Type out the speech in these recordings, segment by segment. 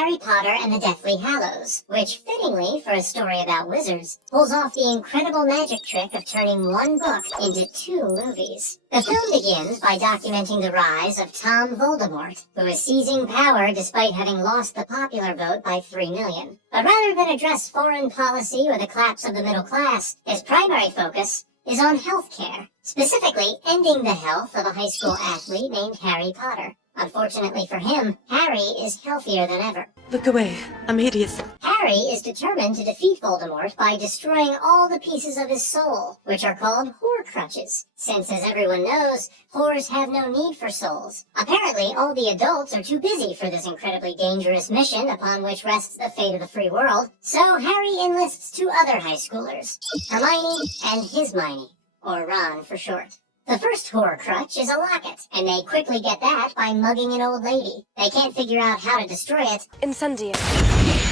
Harry Potter and the Deathly Hallows, which, fittingly for a story about wizards, pulls off the incredible magic trick of turning one book into 2 movies. The film begins by documenting the rise of Tom Voldemort, who is seizing power despite having lost the popular vote by 3 million. But rather than address foreign policy or the collapse of the middle class, his primary focus is on healthcare, specifically ending the health of a high school athlete named Harry Potter. Unfortunately for him, Harry is healthier than ever. Look away. I'm hideous. Harry is determined to defeat Voldemort by destroying all the pieces of his soul, which are called Horcruxes, since, as everyone knows, whores have no need for souls. Apparently, all the adults are too busy for this incredibly dangerous mission upon which rests the fate of the free world, so Harry enlists 2 other high schoolers, Hermione and Hismine, or Ron for short. The first Horcrux is a locket, and they quickly get that by mugging an old lady. They can't figure out how to destroy it. Incendio.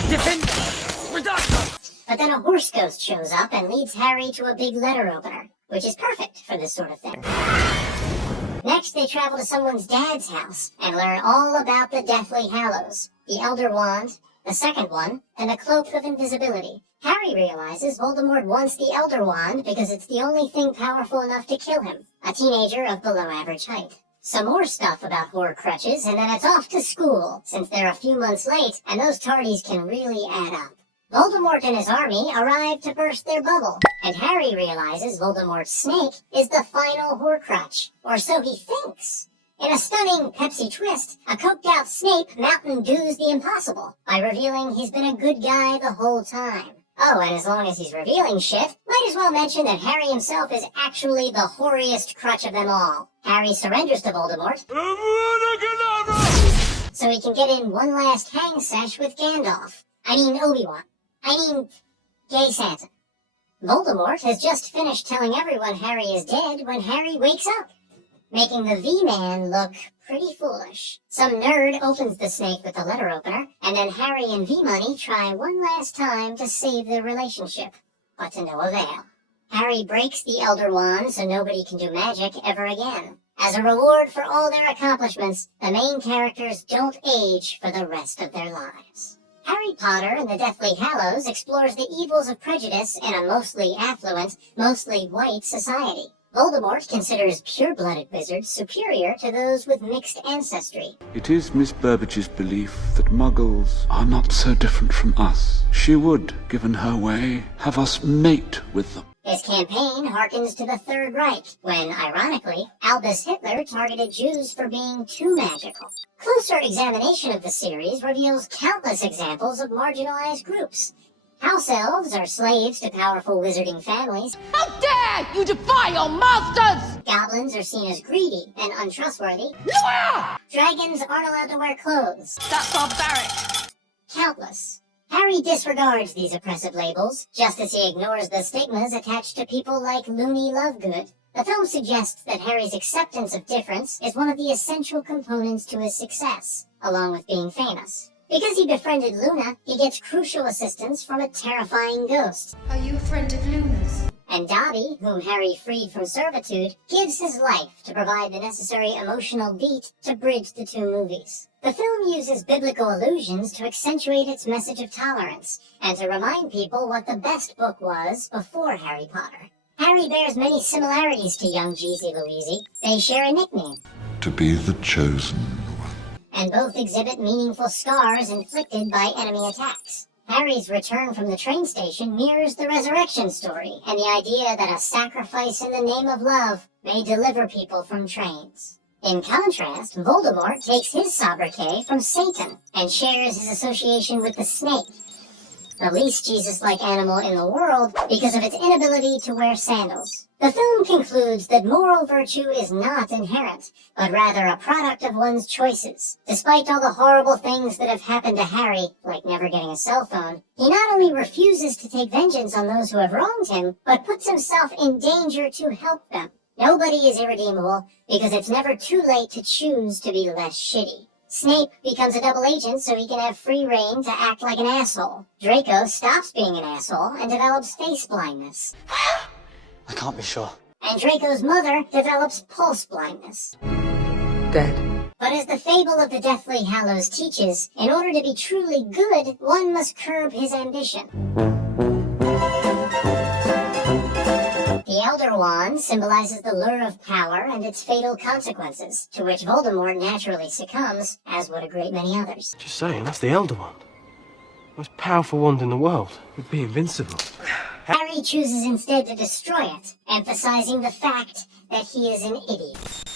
Defend! Reducto! But then a horse ghost shows up and leads Harry to a big letter opener, which is perfect for this sort of thing. Next, they travel to someone's dad's house and learn all about the Deathly Hallows, the Elder Wand, the second one, and the Cloak of Invisibility. Harry realizes Voldemort wants the Elder Wand because it's the only thing powerful enough to kill him, a teenager of below average height. Some more stuff about Horcruxes, and then it's off to school, since they're a few months late, and those tardies can really add up. Voldemort and his army arrive to burst their bubble, and Harry realizes Voldemort's snake is the final Horcrux, or so he thinks. In a stunning Pepsi twist, a coked-out Snape Mountain Dews the impossible by revealing he's been a good guy the whole time. Oh, and as long as he's revealing shit, might as well mention that Harry himself is actually the whoriest crutch of them all. Harry surrenders to Voldemort, so he can get in one last hang sesh with Gandalf. Obi-Wan. Gay Santa. Voldemort has just finished telling everyone Harry is dead when Harry wakes up, making the V-Man look pretty foolish. Some nerd opens the snake with the letter opener, and then Harry and V-Money try one last time to save their relationship, but to no avail. Harry breaks the Elder Wand so nobody can do magic ever again. As a reward for all their accomplishments, the main characters don't age for the rest of their lives. Harry Potter and the Deathly Hallows explores the evils of prejudice in a mostly affluent, mostly white society. Voldemort considers pure-blooded wizards superior to those with mixed ancestry. It is Miss Burbage's belief that Muggles are not so different from us. She would, given her way, have us mate with them. His campaign harkens to the Third Reich, when, ironically, Albus Hitler targeted Jews for being too magical. Closer examination of the series reveals countless examples of marginalized groups. House elves are slaves to powerful wizarding families. How dare you defy your masters! Goblins are seen as greedy and untrustworthy. Noir! Dragons aren't allowed to wear clothes. That's barbaric. Countless. Harry disregards these oppressive labels, just as he ignores the stigmas attached to people like Loony Lovegood. The film suggests that Harry's acceptance of difference is one of the essential components to his success, along with being famous. Because he befriended Luna, he gets crucial assistance from a terrifying ghost. Are you a friend of Luna's? And Dobby, whom Harry freed from servitude, gives his life to provide the necessary emotional beat to bridge the 2 movies. The film uses biblical allusions to accentuate its message of tolerance, and to remind people what the best book was before Harry Potter. Harry bears many similarities to young Jeezy Louise. They share a nickname. To be the chosen. And both exhibit meaningful scars inflicted by enemy attacks. Harry's return from the train station mirrors the resurrection story, and the idea that a sacrifice in the name of love may deliver people from trains. In contrast, Voldemort takes his sobriquet from Satan, and shares his association with the snake, the least Jesus-like animal in the world because of its inability to wear sandals. The film concludes that moral virtue is not inherent, but rather a product of one's choices. Despite all the horrible things that have happened to Harry, like never getting a cell phone, he not only refuses to take vengeance on those who have wronged him, but puts himself in danger to help them. Nobody is irredeemable, because it's never too late to choose to be less shitty. Snape becomes a double agent so he can have free reign to act like an asshole. Draco stops being an asshole and develops face blindness. I can't be sure. And Draco's mother develops pulse blindness. Dead. But as the fable of the Deathly Hallows teaches, in order to be truly good, one must curb his ambition. The Elder Wand symbolizes the lure of power and its fatal consequences, to which Voldemort naturally succumbs, as would a great many others. Just saying, that's the Elder Wand. Most powerful wand in the world. Would be invincible. Harry chooses instead to destroy it, emphasizing the fact that he is an idiot.